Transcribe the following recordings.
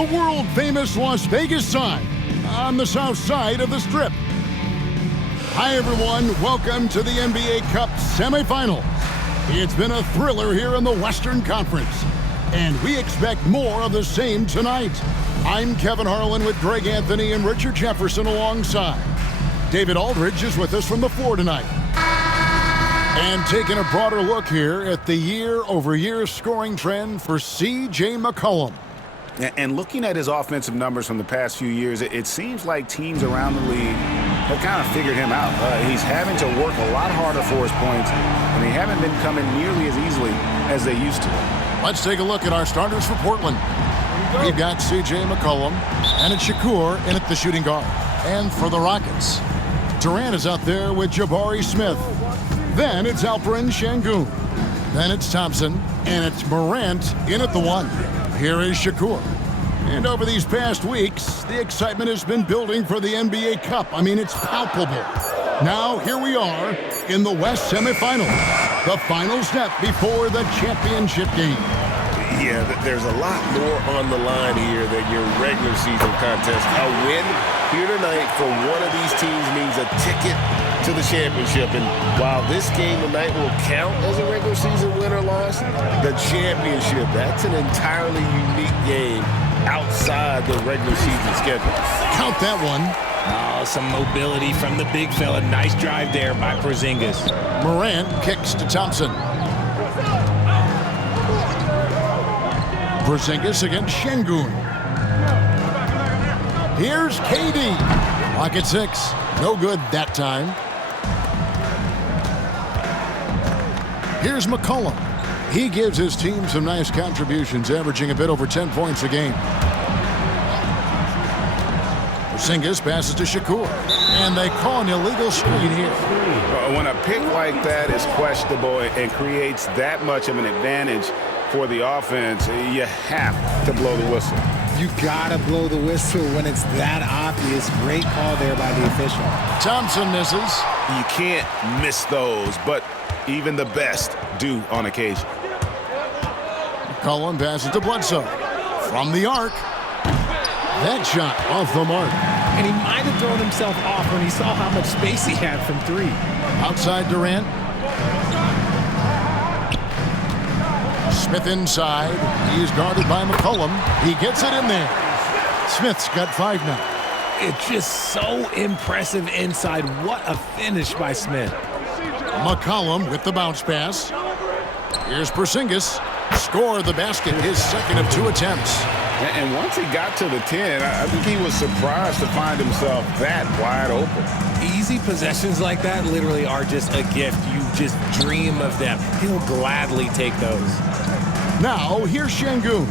the world-famous Las Vegas sign on the south side of the Strip. Hi, everyone. Welcome to the NBA Cup semifinals. It's been a thriller here in the Western Conference, and we expect more of the same tonight. I'm Kevin Harlan with Greg Anthony and Richard Jefferson alongside. David Aldridge is with us from the floor tonight. And taking a broader look here at the year-over-year scoring trend for C.J. McCollum. And looking at his offensive numbers from the past few years, it seems like teams around the league have kind of figured him out. He's having to work a lot harder for his points, and they haven't been coming nearly as easily as they used to. Let's take a look at our starters for Portland. We've got C.J. McCollum, and it's Shakur in at the shooting guard. And for the Rockets, Durant is out there with Jabari Smith. Then it's Alperen Şengün. Then it's Thompson, and it's Morant in at the 1. Here is Shakur. And over these past weeks, the excitement has been building for the NBA Cup. I mean, it's palpable. Now, here we are in the West semifinal, the final step before the championship game. Yeah, there's a lot more on the line here than your regular season contest. A win here tonight for one of these teams means a ticket to the championship. And while this game tonight will count as a regular season win or loss, the championship, that's an entirely unique game outside the regular season schedule. Count that one. Oh, some mobility from the big fella. Nice drive there by Porzingis. Morant kicks to Thompson. Porzingis against Şengün. Here's KD. Pocket 6. No good that time. Here's McCollum. He gives his team some nice contributions, averaging a bit over 10 points a game. Porzingis passes to Shakur, and they call an illegal screen here. When a pick like that is questionable and creates that much of an advantage for the offense, you have to blow the whistle. You gotta blow the whistle when it's that obvious. Great call there by the official. Thompson misses. You can't miss those, but even the best do on occasion. McCollum passes to Bledsoe. From the arc. That shot off the mark. And he might have thrown himself off when he saw how much space he had from 3. Outside Durant. Smith inside. He's guarded by McCollum. He gets it in there. Smith's got 5 now. It's just so impressive inside. What a finish by Smith. McCollum with the bounce pass. Here's Porzingis. Scored the basket, his second of 2 attempts. And once he got to the 10, I think he was surprised to find himself that wide open. Easy possessions like that literally are just a gift. You just dream of them. He'll gladly take those. Now, here's Şengün.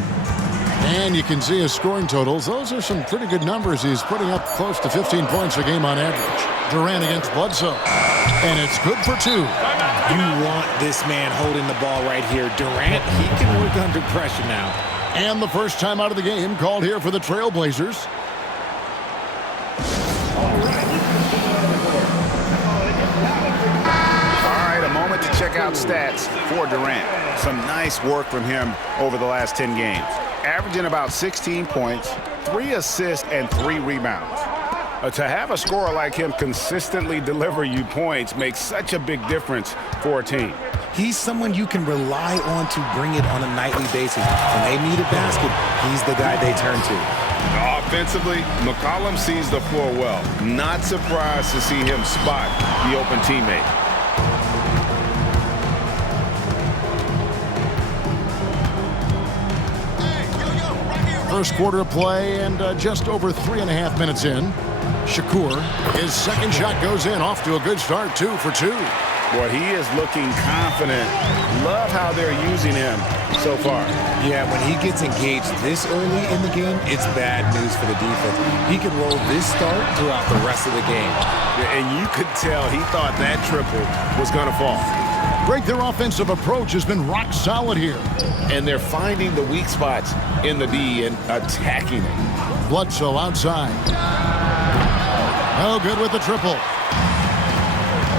And you can see his scoring totals. Those are some pretty good numbers. He's putting up close to 15 points a game on average. Durant against Bledsoe. And it's good for 2. You want this man holding the ball right here. Durant, he can work under pressure now. And the first time out of the game called here for the Trailblazers. All right, a moment to check out stats for Durant. Some nice work from him over the last 10 games. Averaging about 16 points, 3 assists, and 3 rebounds. To have a scorer like him consistently deliver you points makes such a big difference for a team. He's someone you can rely on to bring it on a nightly basis. When they need a basket, he's the guy they turn to. Offensively, McCollum sees the floor well. Not surprised to see him spot the open teammate. First quarter of play and just over 3.5 minutes in. Shakur, his second shot goes in, off to a good start, 2 for 2. Boy, he is looking confident. Love how they're using him so far. Yeah, when he gets engaged this early in the game, it's bad news for the defense. He can roll this start throughout the rest of the game. And you could tell he thought that triple was going to fall. Greg, their offensive approach has been rock solid here. And they're finding the weak spots in the D and attacking it. Bledsoe outside. No good with the triple.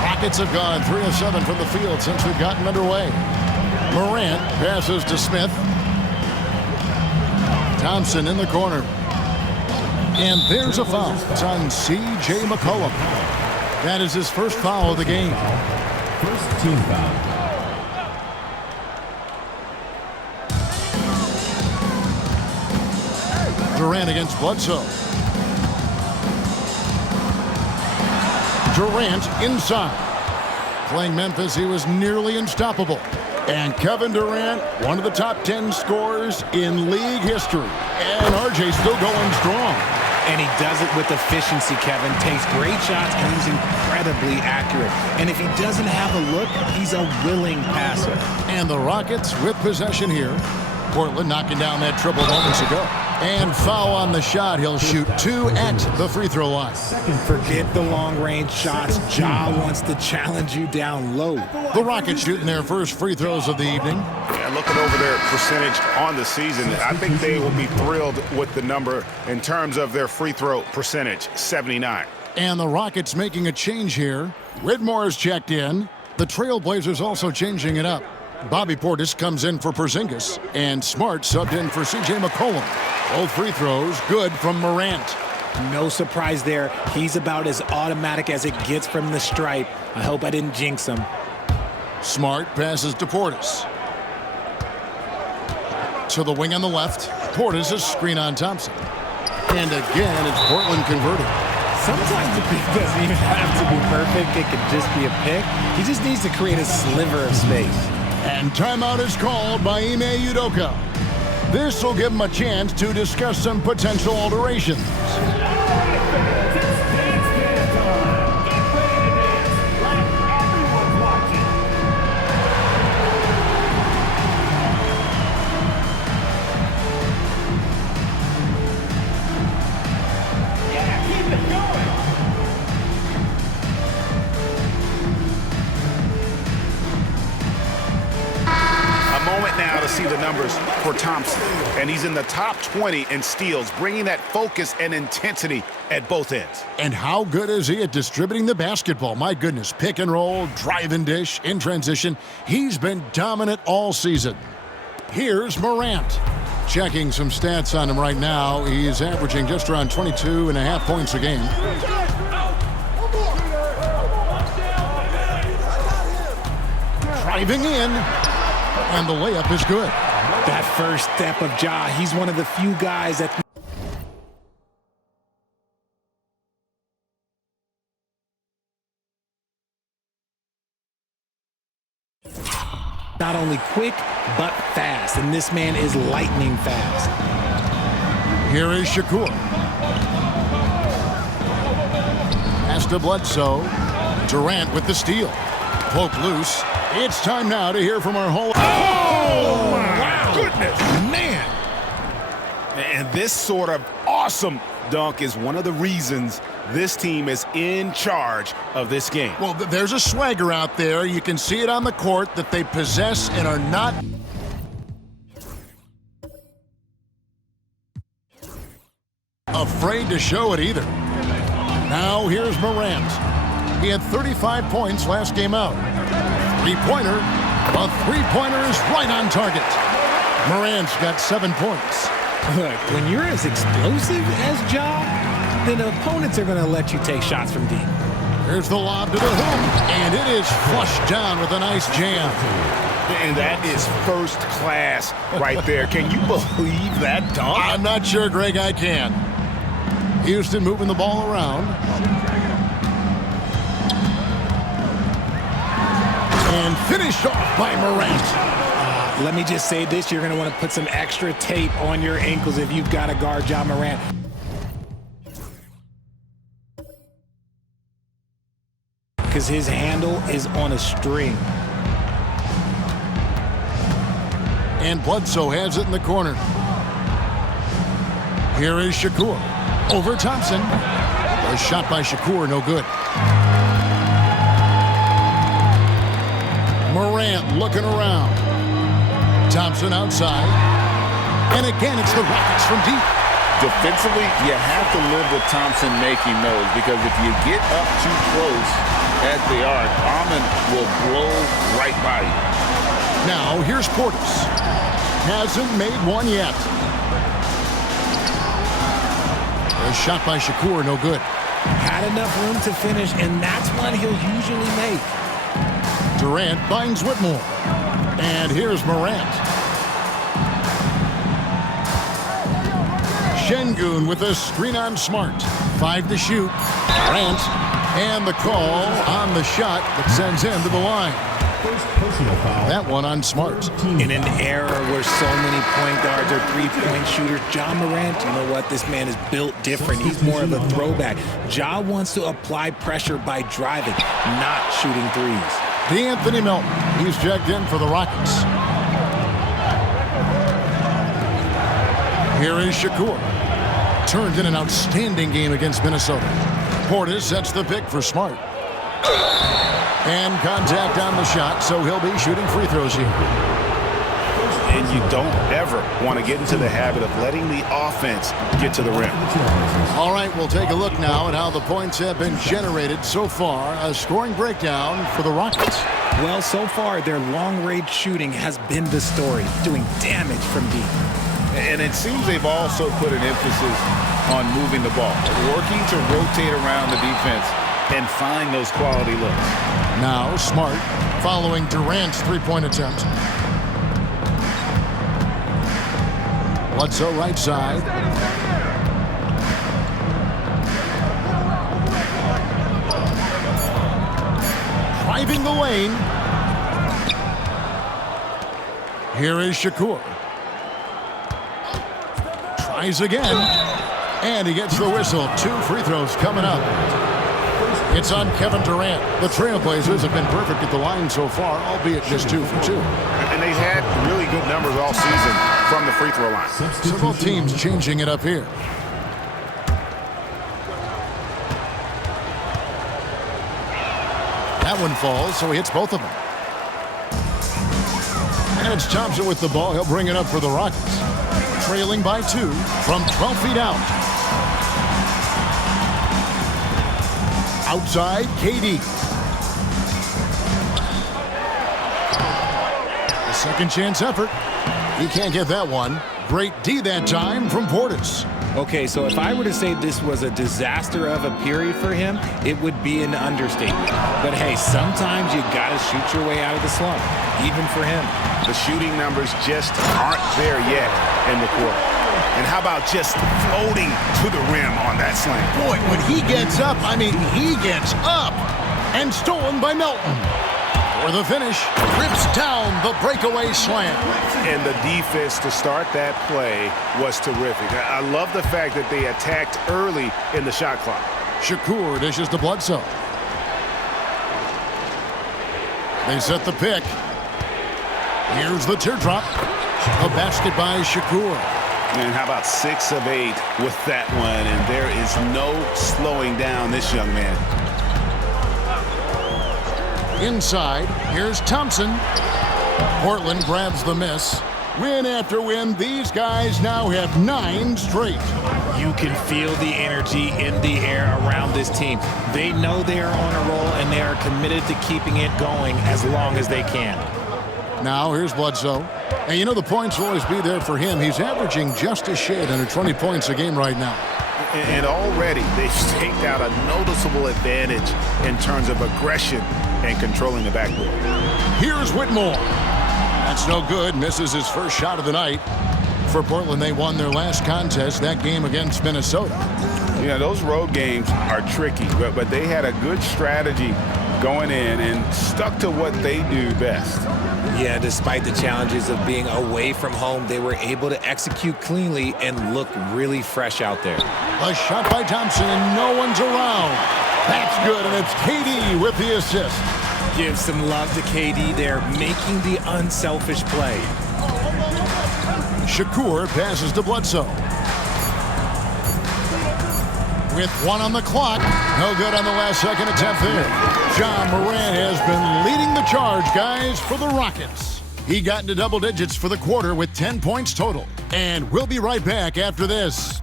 Rockets have gone 3 of 7 from the field since we've gotten underway. Morant passes to Smith. Thompson in the corner. And there's a foul. It's on C.J. McCollum. That is his first foul of the game. First team foul. Durant against Bledsoe. Durant inside. Playing Memphis, he was nearly unstoppable. And Kevin Durant, one of the top 10 scorers in league history. And RJ still going strong. And he does it with efficiency, Kevin. Takes great shots, and he's incredibly accurate. And if he doesn't have a look, he's a willing passer. And the Rockets with possession here. Portland knocking down that triple moments ago. And foul on the shot. He'll shoot 2 at the free throw line. Forget the long-range shots. Ja wants to challenge you down low. The Rockets shooting their first free throws of the evening. Yeah, looking over their percentage on the season, I think they will be thrilled with the number in terms of their free throw percentage, 79. And the Rockets making a change here. Whitmore's checked in. The Trailblazers also changing it up. Bobby Portis comes in for Porzingis, and Smart subbed in for C.J. McCollum. Both free throws good from Morant. No surprise there. He's about as automatic as it gets from the stripe. I hope I didn't jinx him. Smart passes to Portis. To the wing on the left. Portis is screen on Thompson. And again, it's Portland converting. Sometimes the pick doesn't even have to be perfect. It could just be a pick. He just needs to create a sliver of space. And timeout is called by Ime Udoka. This will give him a chance to discuss some potential alterations. Now to see the numbers for Thompson, and he's in the top 20 in steals, bringing that focus and intensity at both ends. And how good is he at distributing the basketball? My goodness, pick and roll, drive and dish, in transition. He's been dominant all season. Here's Morant. Checking some stats on him right now. He's averaging just around 22.5 points a game. Driving in. And the layup is good. That first step of Ja, he's one of the few guys that... not only quick, but fast. And this man is lightning fast. Here is Shakur. Pass to Bledsoe. Durant with the steal. Poke loose. It's time now to hear from our whole... Oh, my goodness. Man. And this sort of awesome dunk is one of the reasons this team is in charge of this game. Well, there's a swagger out there. You can see it on the court that they possess and are not... afraid to show it either. Now here's Morant. He had 35 points last game out. Three-pointer. A three-pointer is right on target. Morant's got 7 points. Look, when you're as explosive as Ja, then opponents are going to let you take shots from deep. Here's the lob to the hoop, and it is flushed down with a nice jam. And that is first class right there. Can you believe that dunk? I'm not sure, Greg, I can. Houston moving the ball around. And finished off by Morant. Let me just say this, you're going to want to put some extra tape on your ankles if you've got to guard Ja Morant. Because his handle is on a string. And Bledsoe has it in the corner. Here is Shakur. Over Thompson. A shot by Shakur, no good. Morant looking around. Thompson outside. And again, it's the Rockets from deep. Defensively, you have to live with Thompson making those, because if you get up too close at the arc, Almond will blow right by you. Now, here's Portis. Hasn't made one yet. A shot by Shakur, no good. Had enough room to finish, and that's one he'll usually make. Durant finds Whitmore. And here's Morant. Şengün with a screen on Smart. 5 to shoot. Durant. And the call on the shot that sends him to the line. First personal foul. That one on Smart. In an era where so many point guards are three-point shooters, Ja Morant, you know what? This man is built different. He's more of a throwback. Ja wants to apply pressure by driving, not shooting threes. D'Anthony Melton. He's checked in for the Rockets. Here is Shakur. Turned in an outstanding game against Minnesota. Portis sets the pick for Smart. And contact on the shot, so he'll be shooting free throws here. And you don't ever want to get into the habit of letting the offense get to the rim. All right, we'll take a look now at how the points have been generated so far. A scoring breakdown for the Rockets. Well, so far, their long-range shooting has been the story, doing damage from deep. And it seems they've also put an emphasis on moving the ball, working to rotate around the defense and find those quality looks. Now Smart following Durant's three-point attempt. Bledsoe right side. Driving the lane. Here is Shakur. Tries again. And he gets the whistle. 2 free throws coming up. It's on Kevin Durant. The Trailblazers have been perfect at the line so far, albeit just 2 for 2. And they've had really good numbers all season from the free throw line. Several teams changing it up here. That one falls, so he hits both of them. And it's Thompson with the ball. He'll bring it up for the Rockets. Trailing by 2 from 12 feet out. Outside, KD. A second chance effort. He can't get that one. Great D that time from Portis. Okay, so if I were to say this was a disaster of a period for him, it would be an understatement. But hey, sometimes you gotta shoot your way out of the slump, even for him. The shooting numbers just aren't there yet in the quarter. And how about just floating to the rim on that slam? Boy, when he gets up, I mean, he gets up. And stolen by Melton. For the finish, rips down the breakaway slam. And the defense to start that play was terrific. I love the fact that they attacked early in the shot clock. Shakur dishes to Bledsoe. They set the pick. Here's the teardrop. A basket by Shakur. And how about 6 of 8 with that one? And there is no slowing down this young man. Inside, here's Thompson. Portland grabs the miss. Win after win, these guys now have 9 straight. You can feel the energy in the air around this team. They know they are on a roll, and they are committed to keeping it going as long as they can. Now here's Bledsoe. And you know the points will always be there for him. He's averaging just a shade under 20 points a game right now. And already they've staked out a noticeable advantage in terms of aggression and controlling the backboard. Here's Whitmore. That's no good. Misses his first shot of the night. For Portland, they won their last contest, that game against Minnesota. You know, those road games are tricky, but they had a good strategy going in and stuck to what they do best. Yeah, despite the challenges of being away from home, they were able to execute cleanly and look really fresh out there. A shot by Thompson, and no one's around. That's good, and it's KD with the assist. Give some love to KD there, making the unselfish play. Shakur passes to Bledsoe. With 1 on the clock. No good on the last second attempt there. Ja Morant has been leading the charge, guys, for the Rockets. He got into double digits for the quarter with 10 points total. And we'll be right back after this.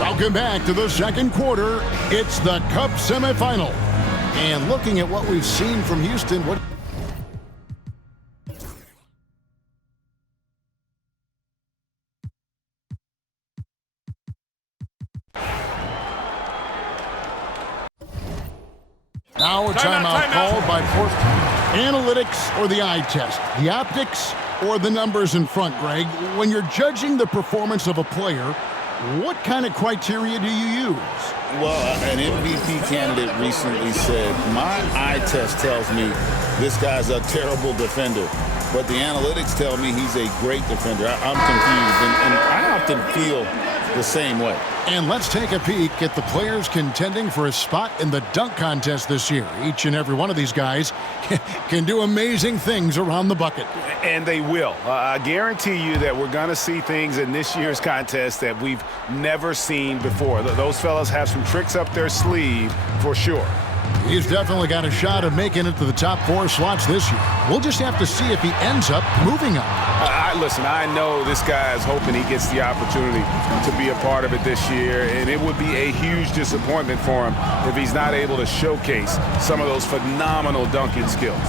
Welcome back to the second quarter. It's the Cup semifinal. And looking at what we've seen from Houston, what... Now a timeout called by Portland. Analytics or the eye test? The optics or the numbers in front, Greg? When you're judging the performance of a player, what kind of criteria do you use? Well, an MVP candidate recently said, my eye test tells me this guy's a terrible defender, but the analytics tell me he's a great defender. I'm confused, and I often feel the same way. And let's take a peek at the players contending for a spot in the dunk contest this year. Each and every one of these guys can do amazing things around the bucket. And they will. I guarantee you that we're going to see things in this year's contest that we've never seen before. Those fellas have some tricks up their sleeve for sure. He's definitely got a shot of making it to the top 4 slots this year. We'll just have to see if he ends up moving up. Listen, I know this guy is hoping he gets the opportunity to be a part of it this year, and it would be a huge disappointment for him if he's not able to showcase some of those phenomenal dunking skills.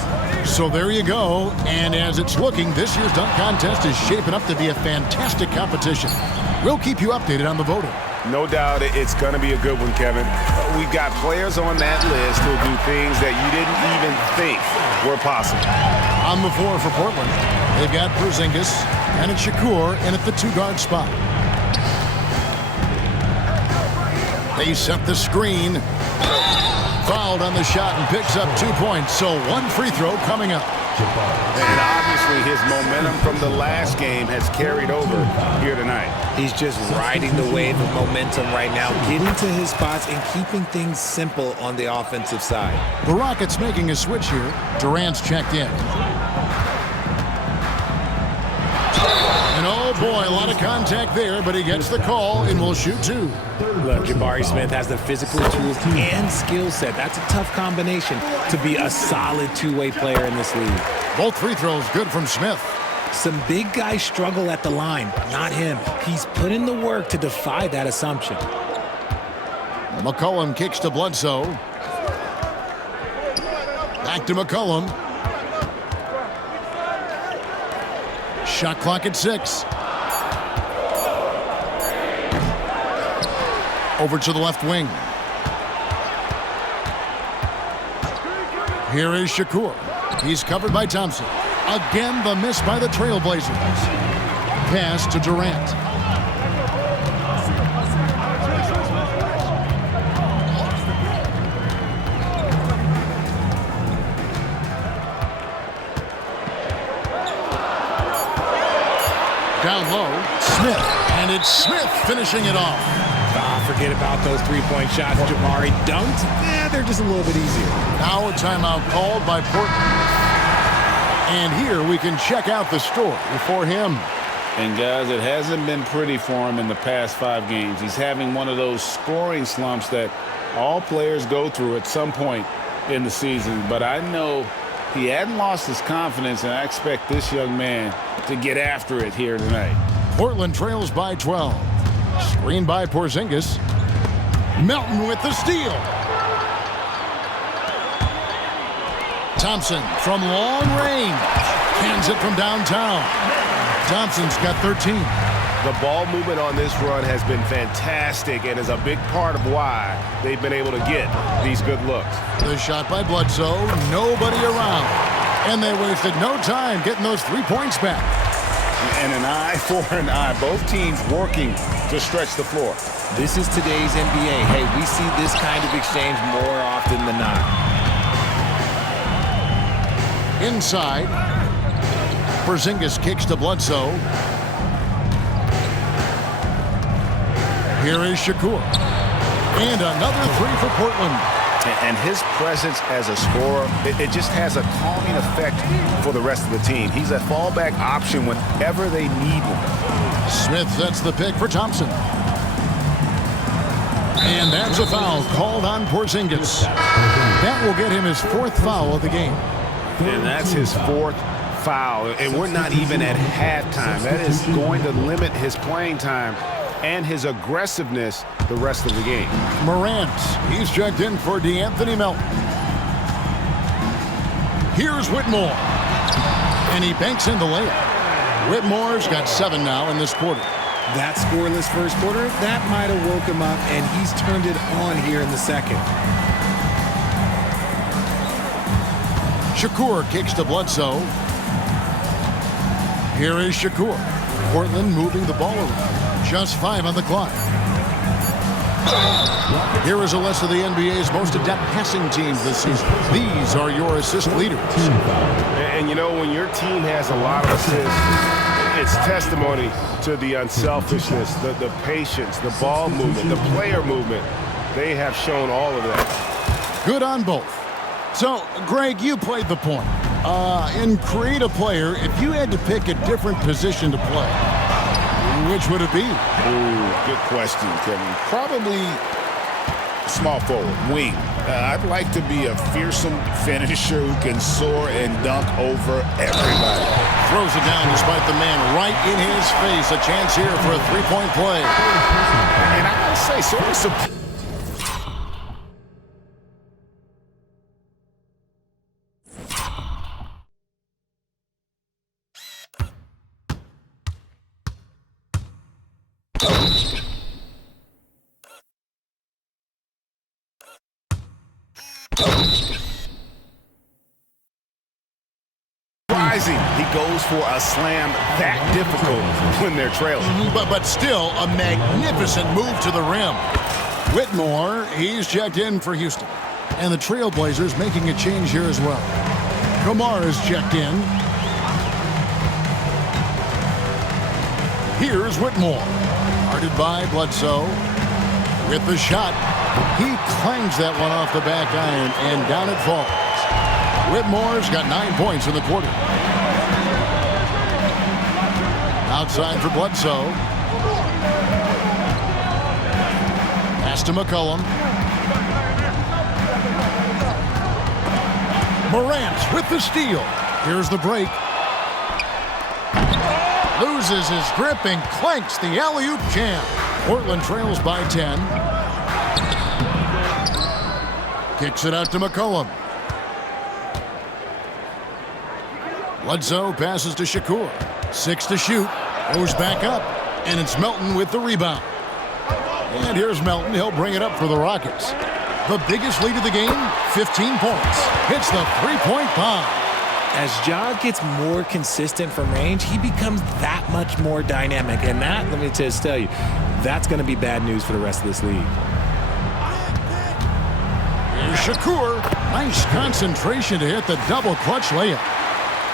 So there you go, and as it's looking, this year's dunk contest is shaping up to be a fantastic competition. We'll keep you updated on the voting. No doubt it's going to be a good one, Kevin. We've got players on that list who'll do things that you didn't even think were possible. On the floor for Portland, they've got Porzingis and Shakur in at the 2-guard spot. They set the screen. Fouled on the shot and picks up 2 points, so 1 free throw coming up. And obviously his momentum from the last game has carried over here tonight. He's just riding the wave of momentum right now, getting to his spots and keeping things simple on the offensive side. The Rockets making a switch here. Durant's checked in. And oh boy, a lot of contact there, but he gets the call and will shoot 2. Look, Jabari Smith has the physical tools and skill set. That's a tough combination to be a solid two-way player in this league. Both free throws good from Smith. Some big guys struggle at the line, not him. He's put in the work to defy that assumption. McCollum kicks to Bledsoe. Back to McCollum. Shot clock at 6. Over to the left wing. Here is Shakur. He's covered by Thompson. Again, the miss by the Trailblazers. Pass to Durant. Down low, Smith. And it's Smith finishing it off. Forget about those three-point shots Jabari dunked. They're just a little bit easier. Now a timeout called by Portland. And here we can check out the story for him. And guys, it hasn't been pretty for him in the past 5 games. He's having one of those scoring slumps that all players go through at some point in the season. But I know he hadn't lost his confidence, and I expect this young man to get after it here tonight. Portland trails by 12. Screen by Porzingis. Melton with the steal. Thompson from long range. Hands it from downtown. Thompson's got 13. The ball movement on this run has been fantastic and is a big part of why they've been able to get these good looks. The shot by Bledsoe. Nobody around. And they wasted no time getting those 3 points back. And an eye for an eye. Both teams working to stretch the floor. This is today's NBA. Hey, we see this kind of exchange more often than not. Inside. Porzingis kicks to Bledsoe. Here is Shakur. And another 3 for Portland. And his presence as a scorer, it just has a calming effect for the rest of the team. He's a fallback option whenever they need one. Smith sets the pick for Thompson. And that's a foul called on Porzingis. That will get him his 4th foul of the game. And that's his 4th foul. And we're not even at halftime. That is going to limit his playing time and his aggressiveness the rest of the game. Morant, he's checked in for DeAnthony Melton. Here's Whitmore. And he banks in the layup. Whitmore's got 7 now in this quarter. That scoreless first quarter, that might have woke him up, and he's turned it on here in the second. Shakur kicks to Bledsoe. Here is Shakur. Portland moving the ball around. Just 5 on the clock. Here is a list of the NBA's most adept passing teams this season. These are your assist leaders. And you know, when your team has a lot of assists, it's testimony to the unselfishness, the patience, the ball movement, the player movement. They have shown all of that. Good on both. So, Greg, you played the point. In Create a Player, if you had to pick a different position to play, which would it be? Ooh, good question, Kevin. Probably small forward, wing. I'd like to be a fearsome finisher who can soar and dunk over everybody. Throws it down despite the man right in his face. A chance here for a three-point play. And I gotta say, sort of surprised. He goes for a slam that difficult when they're trailing. But still a magnificent move to the rim. Whitmore, he's checked in for Houston. And the Trailblazers making a change here as well. Kamar is checked in. Here's Whitmore. Guarded by Bledsoe. With the shot. He clangs that one off the back iron, and down it falls. Whitmore's got 9 points in the quarter. Outside for Bledsoe. Pass to McCollum. Morant with the steal. Here's the break. Loses his grip and clanks the alley-oop jam. Portland trails by 10. Kicks it out to McCollum. Bledsoe passes to Shakur. 6 to shoot. Goes back up. And it's Melton with the rebound. And here's Melton. He'll bring it up for the Rockets. The biggest lead of the game, 15 points. Hits the three-point bomb. As Ja gets more consistent from range, he becomes that much more dynamic. And that, let me just tell you, that's going to be bad news for the rest of this league. Here's Shakur. Nice concentration to hit the double clutch layup.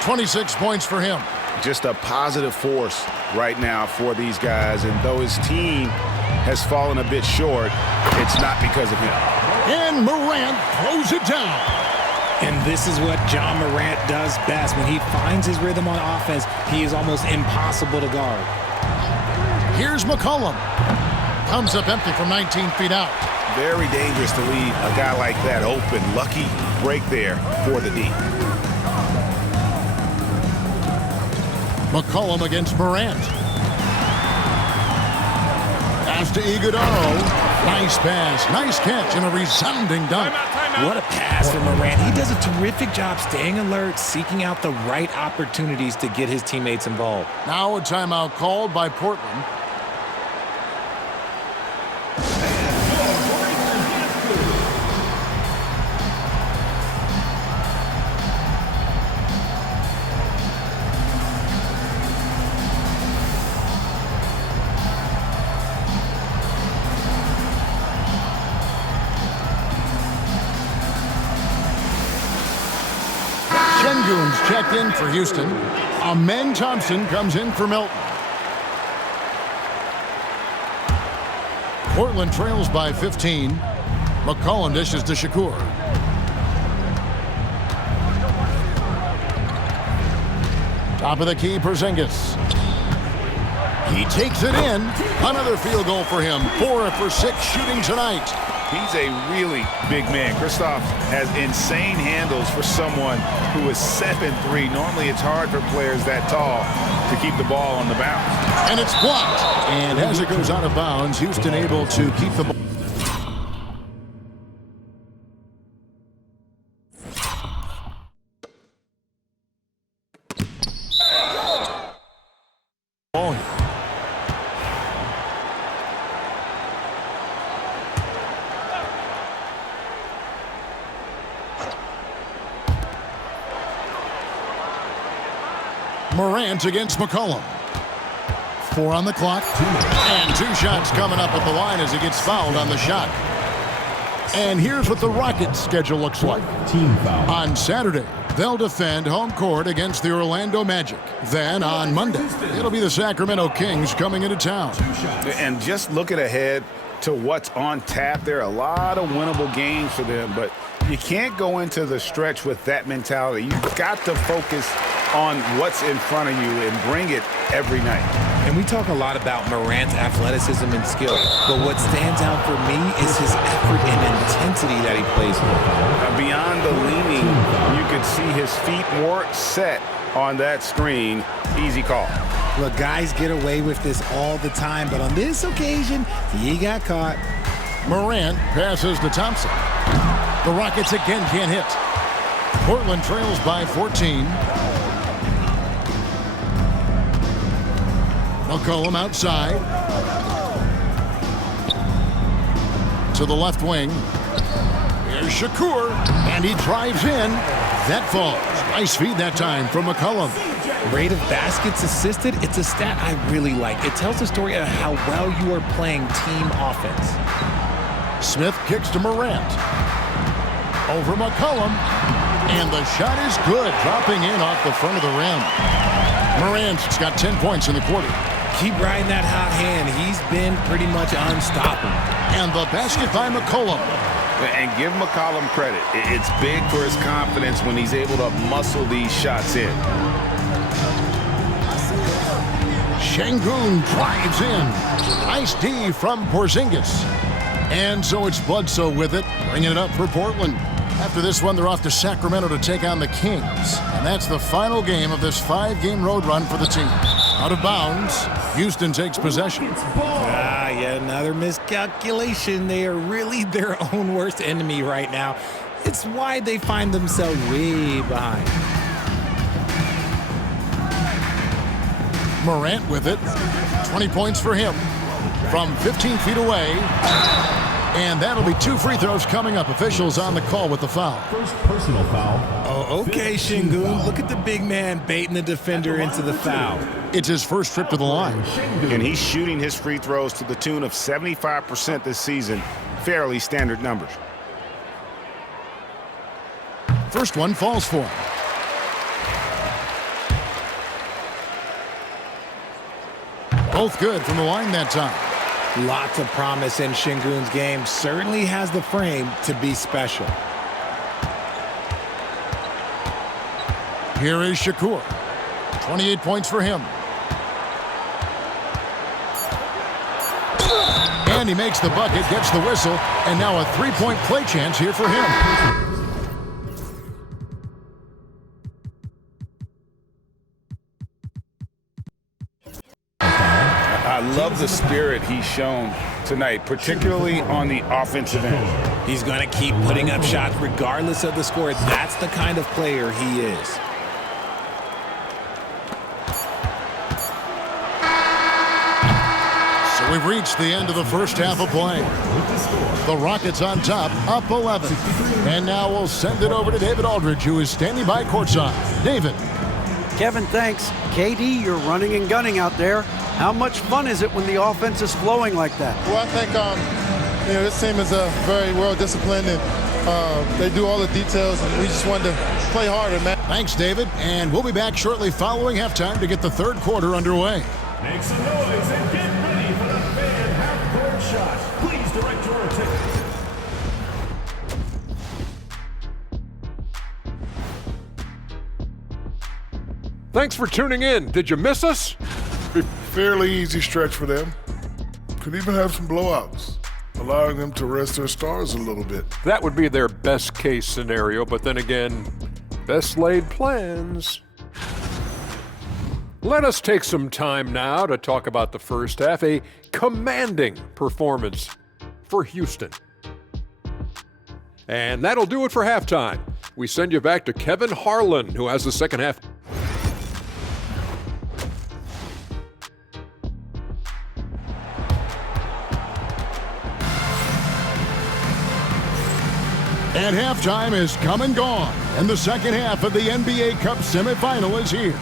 26 points for him. Just a positive force right now for these guys. And though his team has fallen a bit short, it's not because of him. And Morant throws it down. And this is what Ja Morant does best. When he finds his rhythm on offense, he is almost impossible to guard. Here's McCollum. Comes up empty from 19 feet out. Very dangerous to leave a guy like that open. Lucky break there for the D. McCollum against Morant. Pass to Iguodala. Nice pass, nice catch, and a resounding dunk. What a pass from Morant. He does a terrific job staying alert, seeking out the right opportunities to get his teammates involved. Now a timeout called by Portland. Sengun's checked in for Houston. Amen Thompson comes in for Melton. Portland trails by 15. McCollum dishes to Shakur. Top of the key, Porzingis. He takes it in. Another field goal for him. 4 for 6 shooting tonight. He's a really big man. Kristoff has insane handles for someone who is 7'3". Normally it's hard for players that tall to keep the ball on the bounce. And it's blocked. And as it goes out of bounds, Houston able to keep the ball. Morant against McCollum. 4 on the clock. And 2 shots coming up at the line as he gets fouled on the shot. And here's what the Rockets' schedule looks like. Team foul. On Saturday, they'll defend home court against the Orlando Magic. Then on Monday, it'll be the Sacramento Kings coming into town. And just looking ahead to what's on tap, there are a lot of winnable games for them, but you can't go into the stretch with that mentality. You've got to focus on what's in front of you and bring it every night. And we talk a lot about Morant's athleticism and skill, but what stands out for me is his effort and intensity that he plays with. Beyond the leaning, you could see his feet more set on that screen. Easy call. Look, guys get away with this all the time, but on this occasion, he got caught. Morant passes to Thompson. The Rockets again can't hit. Portland trails by 14. McCollum outside. To the left wing. Here's Shakur, and he drives in. That falls. Nice feed that time from McCollum. Rate of baskets assisted, it's a stat I really like. It tells the story of how well you are playing team offense. Smith kicks to Morant. Over McCollum. And the shot is good, dropping in off the front of the rim. Morant's got 10 points in the quarter. Keep riding that hot hand. He's been pretty much unstoppable. And the basket by McCollum. And give McCollum credit. It's big for his confidence when he's able to muscle these shots in. Şengün drives in. Nice D from Porzingis. And so it's Bledsoe with it, bringing it up for Portland. After this one, they're off to Sacramento to take on the Kings. And that's the final game of this 5-game road run for the team. Out of bounds, Houston takes possession. Yet another miscalculation. They are really their own worst enemy right now. It's why they find themselves way behind. Morant with it. 20 points for him from 15 feet away. And that'll be 2 free throws coming up. Officials on the call with the foul. First personal foul. Oh, okay, Şengün. Look at the big man baiting the defender into the foul. It's his first trip to the line. And he's shooting his free throws to the tune of 75% this season. Fairly standard numbers. First one falls for him. Both good from the line that time. Lots of promise in Şengün's game. Certainly has the frame to be special. Here is Shakur. 28 points for him. And he makes the bucket, gets the whistle, and now a 3-point play chance here for him. I love the spirit he's shown tonight, particularly on the offensive end. He's going to keep putting up shots regardless of the score. That's the kind of player he is. So we've reached the end of the first half of play. The Rockets on top, up 11. And now we'll send it over to David Aldridge, who is standing by courtside. David. Kevin, thanks. KD, you're running and gunning out there. How much fun is it when the offense is flowing like that? Well, I think this team is very well disciplined, and they do all the details, and we just wanted to play harder, man. Thanks, David. And we'll be back shortly following halftime to get the third quarter underway. Make some noise and get ready for the fan half-court shot. Please direct your attention. Thanks for tuning in. Did you miss us? Fairly easy stretch for them. Could even have some blowouts, allowing them to rest their stars a little bit. That would be their best case scenario, but then again, best laid plans. Let us take some time now to talk about the first half, a commanding performance for Houston. And that'll do it for halftime. We send you back to Kevin Harlan, who has the second half. And halftime is come and gone, and the second half of the NBA Cup semifinal is here.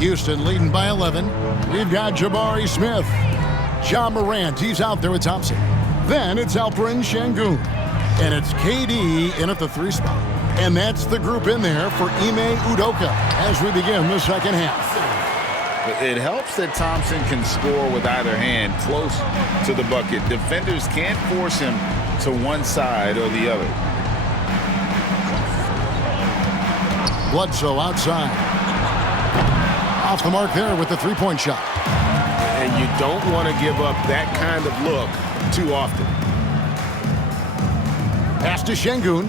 Houston leading by 11. We've got Jabari Smith. John Morant, he's out there with Thompson. Then it's Alperen Şengün. And it's KD in at the 3 spot. And that's the group in there for Ime Udoka as we begin the second half. It helps that Thompson can score with either hand close to the bucket. Defenders can't force him to one side or the other. Bledsoe outside. Off the mark there with the 3-point shot. And you don't want to give up that kind of look too often. Pass to Şengün.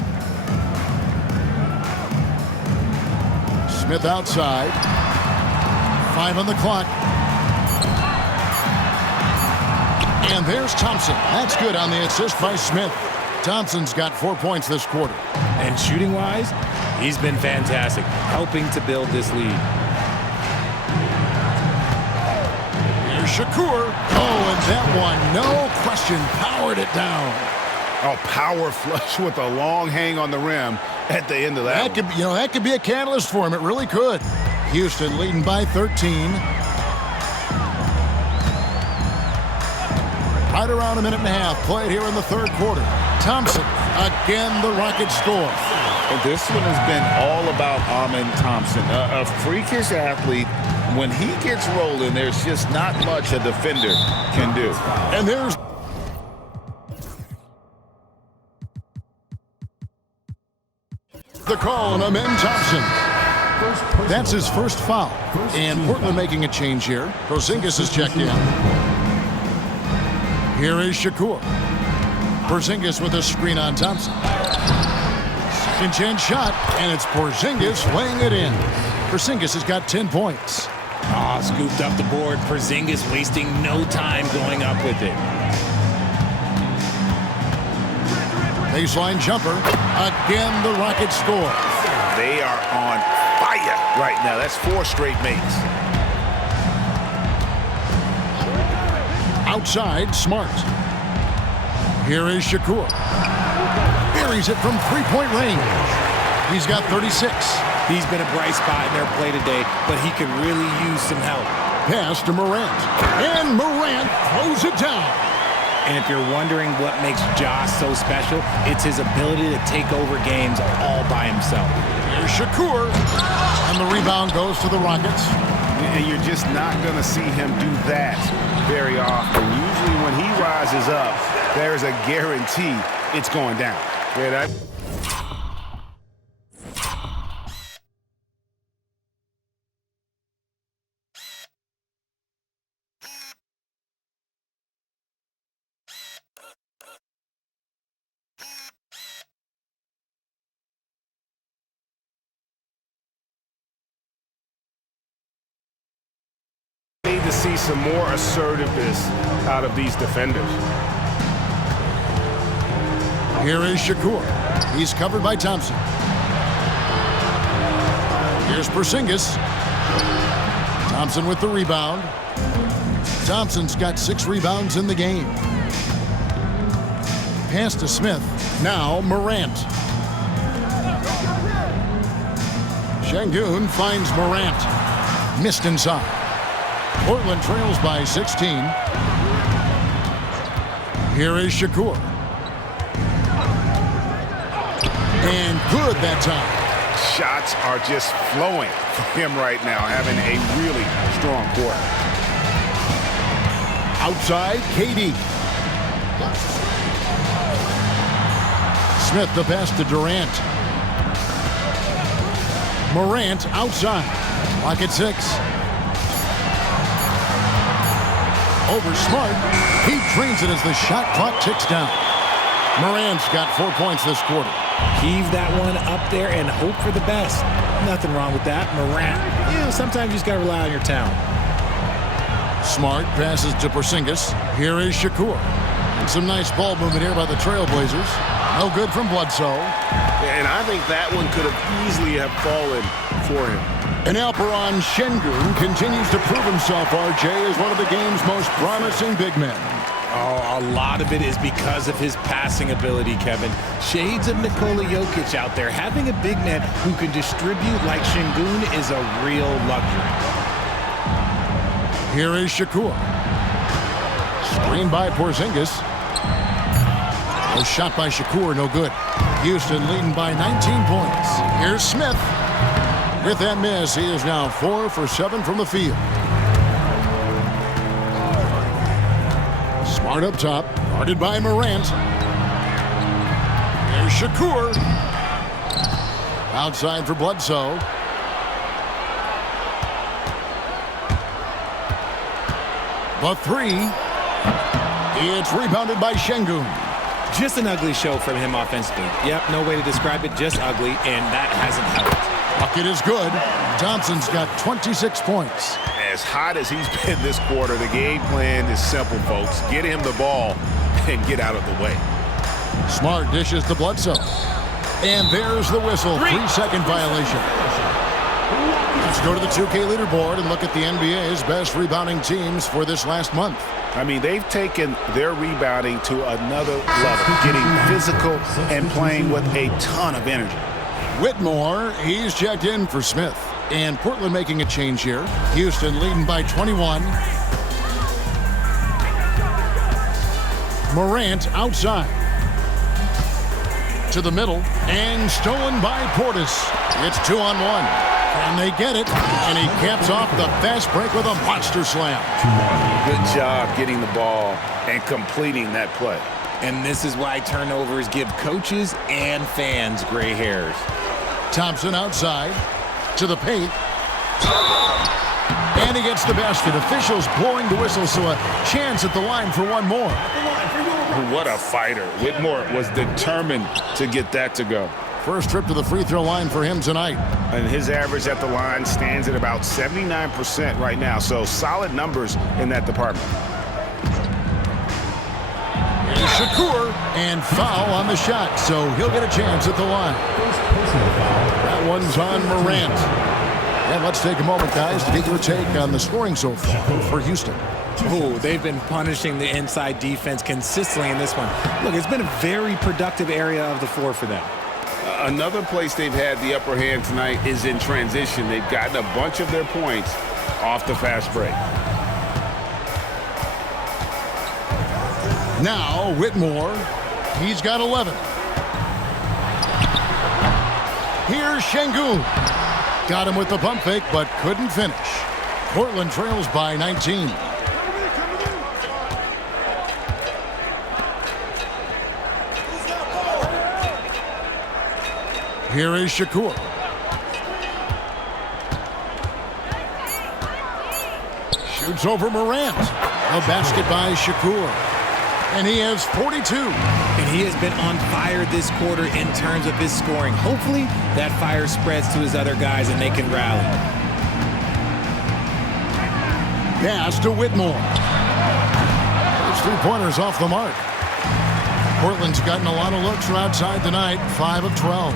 Smith outside. 5 on the clock. And there's Thompson. That's good on the assist by Smith. Thompson's got 4 points this quarter. And shooting-wise, he's been fantastic, helping to build this lead. Here's Shakur. Oh, and that one, no question, powered it down. Oh, power flush with a long hang on the rim at the end of that. That could be a catalyst for him. It really could. Houston leading by 13. Right around a minute and a half played here in the third quarter. Thompson, again the Rockets score. And this one has been all about Amen Thompson, a freakish athlete. When he gets rolling, there's just not much a defender can do. And there's the call on Amen Thompson. That's his first foul. And Portland making a change here. Porzingis is checked in. Here is Shakur. Porzingis with a screen on Thompson. Second chance shot, and it's Porzingis laying it in. Porzingis has got 10 points. Scooped up the board. Porzingis wasting no time going up with it. Baseline jumper. Again, the Rockets score. They are on fire right now. That's 4 straight makes. Outside, Smart. Here is Shakur. Buries it from 3-point range. He's got 36. He's been a bright spot in their play today, but he could really use some help. Pass to Morant. And Morant throws it down. And if you're wondering what makes Ja so special, it's his ability to take over games all by himself. Here's Shakur. And the rebound goes to the Rockets. And you're just not going to see him do that very often. Usually when he rises up, there's a guarantee it's going down. Yeah, that. Need to see some more assertiveness out of these defenders. Here is Shakur. He's covered by Thompson. Here's Porzingis. Thompson with the rebound. Thompson's got 6 rebounds in the game. Pass to Smith. Now Morant. Şengün finds Morant. Missed inside. Portland trails by 16. Here is Shakur. And good that time. Shots are just flowing for him right now, having a really strong quarter. Outside, KD. Smith the pass to Durant. Morant outside. Lock at 6. Over Smart. He drains it as the shot clock ticks down. Morant's got 4 points this quarter. Heave that one up there and hope for the best. Nothing wrong with that. Morant, sometimes you just got to rely on your talent. Smart passes to Porzingis. Here is Shakur. And some nice ball movement here by the Trailblazers. No good from Bledsoe. And I think that one could have easily have fallen for him. And Alperen Şengün continues to prove himself, RJ, as one of the game's most promising big men. Oh, a lot of it is because of his passing ability, Kevin. Shades of Nikola Jokic out there. Having a big man who can distribute like Şengün is a real luxury. Here is Shakur. Screen by Porzingis. A shot by Shakur, no good. Houston leading by 19 points. Here's Smith. With that miss, he is now 4 for 7 from the field. Smart up top, guarded by Morant. There's Shakur. Outside for Bledsoe. The three. It's rebounded by Şengün. Just an ugly show from him offensively. Yep, no way to describe it, just ugly, and that hasn't helped. Bucket is good. Thompson's got 26 points. As hot as he's been this quarter, the game plan is simple, folks. Get him the ball and get out of the way. Smart dishes to Bledsoe. And there's the whistle. 3-second violation. Let's go to the 2K leaderboard and look at the NBA's best rebounding teams for this last month. I mean, they've taken their rebounding to another level, getting physical and playing with a ton of energy. Whitmore, he's checked in for Smith. And Portland making a change here. Houston leading by 21. Morant outside. To the middle. And stolen by Portis. It's 2-on-1. And they get it. And he caps off the fast break with a monster slam. Good job getting the ball and completing that play. And this is why turnovers give coaches and fans gray hairs. Thompson outside. To the paint. And he gets the basket. Officials blowing the whistle, so a chance at the line for one more. What a fighter. Whitmore was determined to get that to go. First trip to the free throw line for him tonight. And his average at the line stands at about 79% right now, so solid numbers in that department. Here's Shakur, and foul on the shot, so he'll get a chance at the line. That one's on Morant. And let's take a moment, guys, to get your take on the scoring so far for Houston. Oh, they've been punishing the inside defense consistently in this one. Look, it's been a very productive area of the floor for them. Another place they've had the upper hand tonight is in transition. They've gotten a bunch of their points off the fast break. Now, Whitmore. He's got 11. Here's Şengün. Got him with the pump fake, but couldn't finish. Portland trails by 19. Here is Shakur. Shoots over Morant. A basket by Shakur. And he has 42. And he has been on fire this quarter in terms of his scoring. Hopefully, that fire spreads to his other guys and they can rally. Pass to Whitmore. First three-pointers off the mark. Portland's gotten a lot of looks from outside tonight, 5 of 12.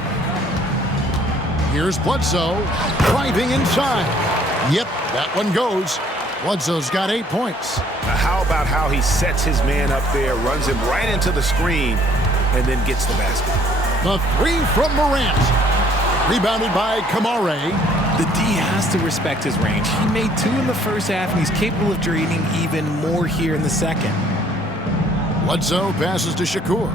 Here's Bledsoe, driving inside. Yep, that one goes. Bledsoe's got 8 points. Now how about how he sets his man up there, runs him right into the screen, and then gets the basket. The three from Morant. Rebounded by Kamare. The D has to respect his range. He made 2 in the first half, and he's capable of draining even more here in the second. Bledsoe passes to Shakur.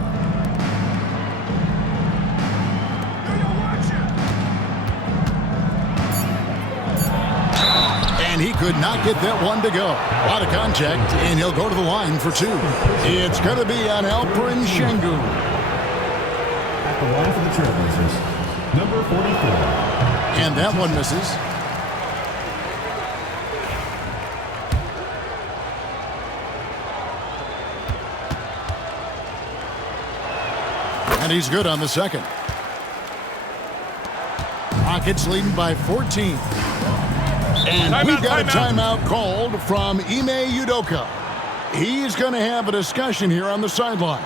And he could not get that one to go. A lot of contact, and he'll go to the line for 2. It's going to be on Alperen Şengün. At the line for the Trailblazers, number 44. And that one misses. And he's good on the second. Rockets leading by 14. And we've got a timeout called from Ime Udoka. He's going to have a discussion here on the sideline.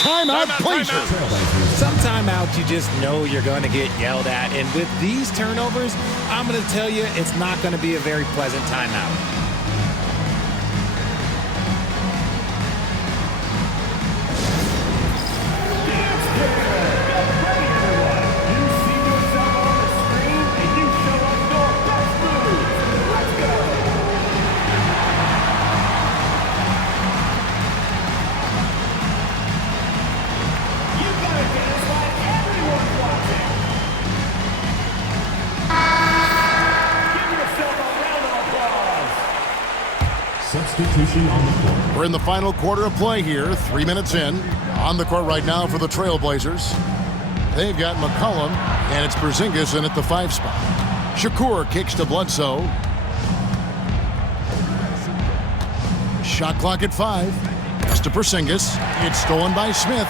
timeout, please. Some timeouts you just know you're going to get yelled at. And with these turnovers, I'm going to tell you it's not going to be a very pleasant timeout. Substitution on the court. We're in the final quarter of play here, 3 minutes in. On the court right now for the Trailblazers. They've got McCollum, and it's Porzingis in at the 5 spot. Shakur kicks to Bledsoe. Shot clock at 5. Pass to Porzingis. It's stolen by Smith.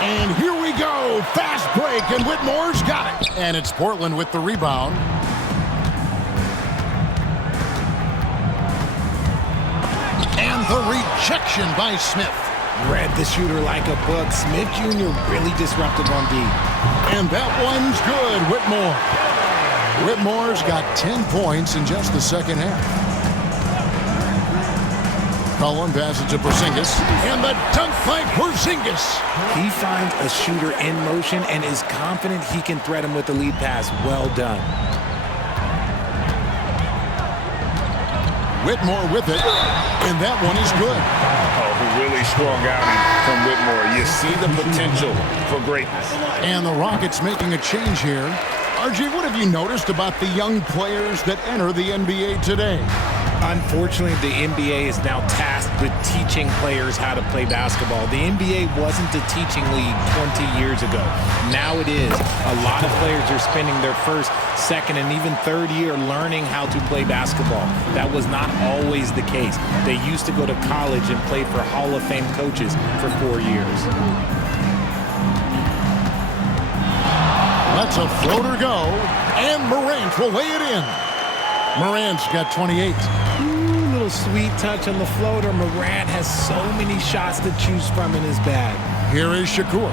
And here we go. Fast break, and Whitmore's got it. And it's Portland with the rebound. And the rejection by Smith. Read the shooter like a book. Smith Jr. really disruptive on D. And that one's good, Whitmore. Whitmore's got 10 points in just the second half. Cullen passes to Porzingis. And the dunk by Porzingis. He finds a shooter in motion and is confident he can thread him with the lead pass. Well done. Whitmore with it, and that one is good. Oh, really strong outing from Whitmore. You see the potential for greatness. And the Rockets making a change here. RJ, what have you noticed about the young players that enter the NBA today? Unfortunately, the NBA is now tasked with teaching players how to play basketball. The NBA wasn't a teaching league 20 years ago. Now it is. A lot of players are spending their first, second, and even third year learning how to play basketball. That was not always the case. They used to go to college and play for Hall of Fame coaches for 4 years. Let's a floater go, and Morant will lay it in. Morant's got 28. Ooh, little sweet touch on the floater. Morant has so many shots to choose from in his bag. Here is Shakur.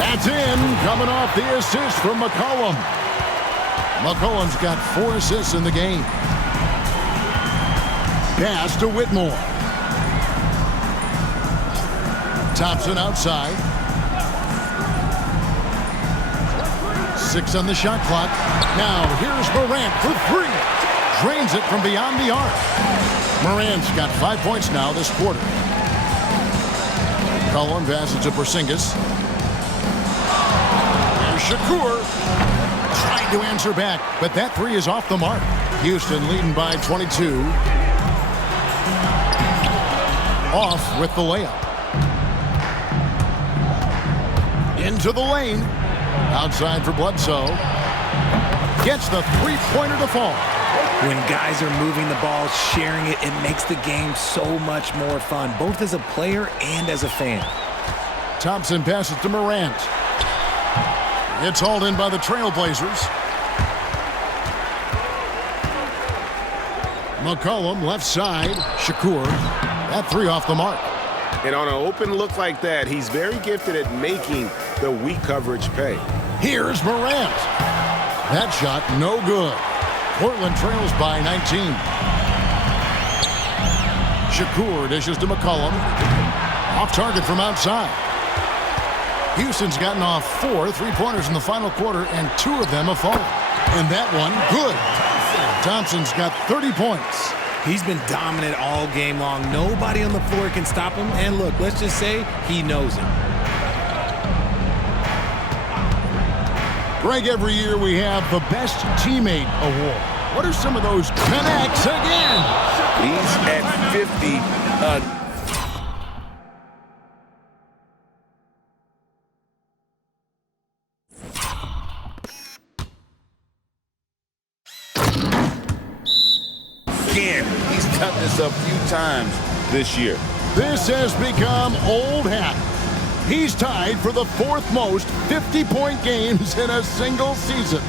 That's in, coming off the assist from McCollum. McCollum's got 4 assists in the game. Pass to Whitmore. Thompson outside. 6 on the shot clock. Now here's Morant for 3. Drains it from beyond the arc. Morant's got 5 points now this quarter. Cullen passes to Porzingis. There's Shakur. Trying to answer back, but that 3 is off the mark. Houston leading by 22. Off with the layup. Into the lane. Outside for Bledsoe. Gets the 3-pointer to fall. When guys are moving the ball, sharing it, it makes the game so much more fun, both as a player and as a fan. Thompson passes to Morant. It's hauled in by the Trailblazers. McCollum left side. Shakur. That 3 off the mark. And on an open look like that, he's very gifted at making the weak coverage pay. Here's Morant. That shot no good. Portland trails by 19. Shakur dishes to McCollum. Off target from outside. Houston's gotten off 4 3-pointers in the final quarter, and 2 of them have fallen. And that one, good. Thompson's got 30 points. He's been dominant all game long. Nobody on the floor can stop him. And look, let's just say he knows it. Greg, every year we have the Best Teammate Award. What are some of those connects again? He's at 50. Again, he's done this a few times this year. This has become old hat. He's tied for the 4th most 50-point games in a single season.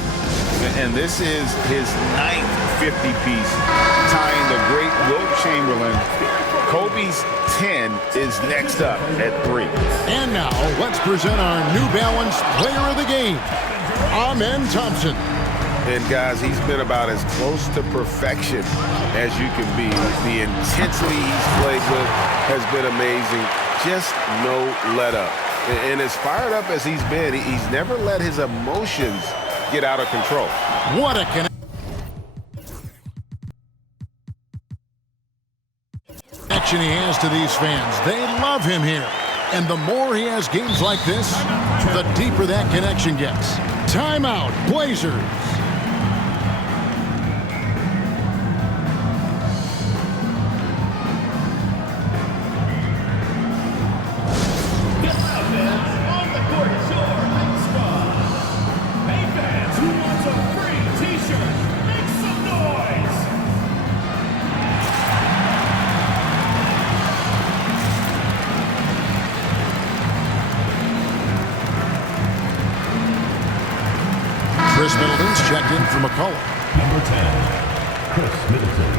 And this is his 9th 50-piece, tying the great Wilt Chamberlain Kobe's 10 is next up at 3. And now, let's present our New Balance Player of the Game, Amen Thompson. And guys, he's been about as close to perfection as you can be. The intensity he's played with has been amazing. Just no let up. And as fired up as he's been, he's never let his emotions get out of control. What a connection he has to these fans. They love him here. And the more he has games like this, the deeper that connection gets. Timeout, Blazers. Chris Middleton's checked in for McCollum. Number 10, Chris Middleton.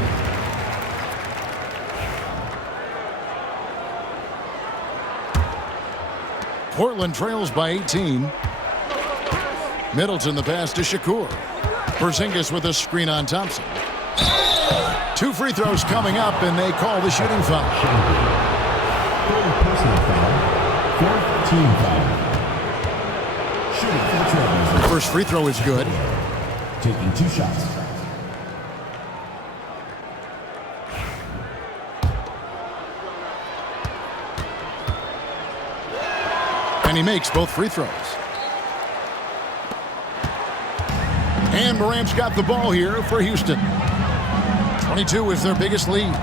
Portland trails by 18. Middleton the pass to Shakur. Porzingis with a screen on Thompson. 2 free throws coming up, and they call the shooting foul. Third personal foul. Fourth team foul. Shooting for the Trailblazers. First free throw is good. Taking 2 shots. And he makes both free throws. And Morant's got the ball here for Houston. 22 is their biggest lead.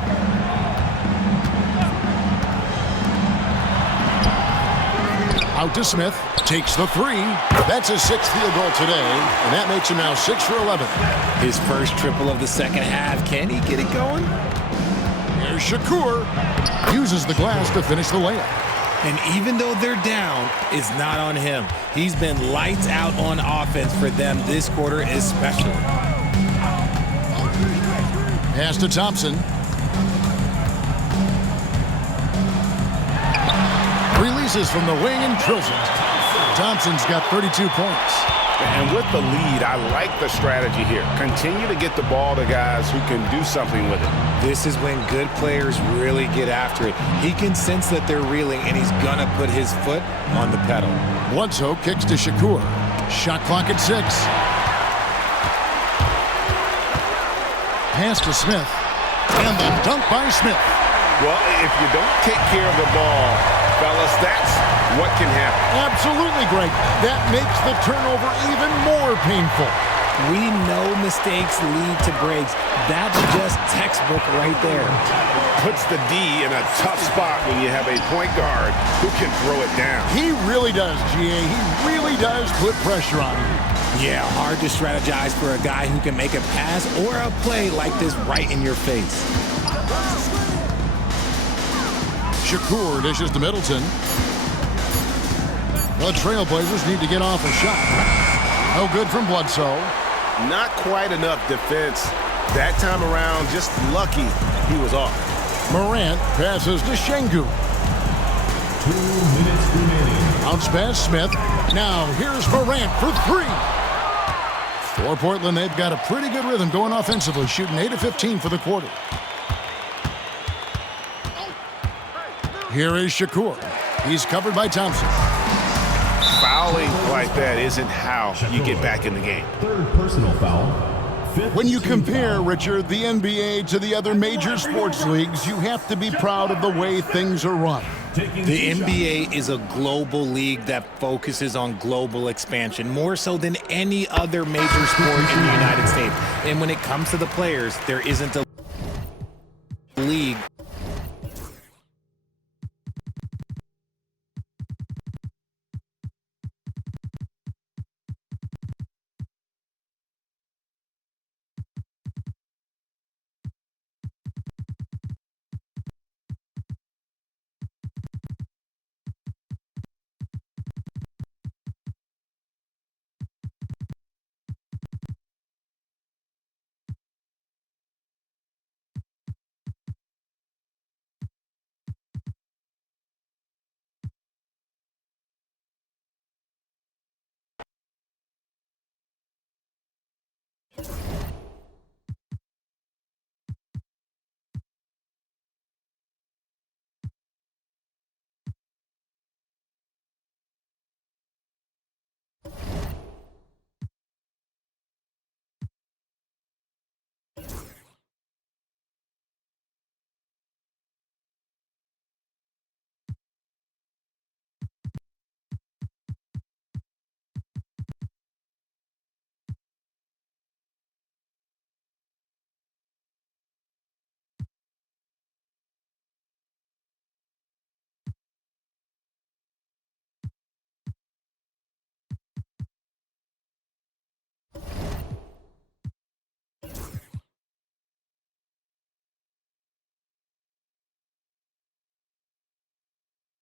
Out to Smith. Takes the 3. That's his 6th field goal today, and that makes him now 6 for 11. His first triple of the second half. Can he get it going? Here's Shakur. Uses the glass to finish the layup. And even though they're down, it's not on him. He's been lights out on offense for them this quarter especially. Pass to Thompson. Releases from the wing and drills it. Thompson's got 32 points. And with the lead, I like the strategy here. Continue to get the ball to guys who can do something with it. This is when good players really get after it. He can sense that they're reeling, and he's going to put his foot on the pedal. Bledsoe kicks to Shakur. Shot clock at 6. Pass to Smith. And the dunk by Smith. Well, if you don't take care of the ball, fellas, that's what can happen. Absolutely, Greg. That makes the turnover even more painful. We know mistakes lead to breaks. That's just textbook right there. Puts the D in a tough spot when you have a point guard who can throw it down. He really does, GA. He really does put pressure on him. Yeah, hard to strategize for a guy who can make a pass or a play like this right in your face. Shakur dishes to Middleton. The Trailblazers need to get off a shot. No good from Bledsoe. Not quite enough defense that time around. Just lucky he was off. Morant passes to Şengün. 2 minutes remaining. Bounce pass Smith. Now here's Morant for 3. For Portland, they've got a pretty good rhythm going offensively, shooting 8 of 15 for the quarter. Here is Shakur. He's covered by Thompson. Fouling like that isn't how you get back in the game. Third personal foul. When you compare, Richard, the NBA to the other major sports leagues, you have to be proud of the way things are run. The NBA is a global league that focuses on global expansion, more so than any other major sport in the United States. And when it comes to the players, there isn't a league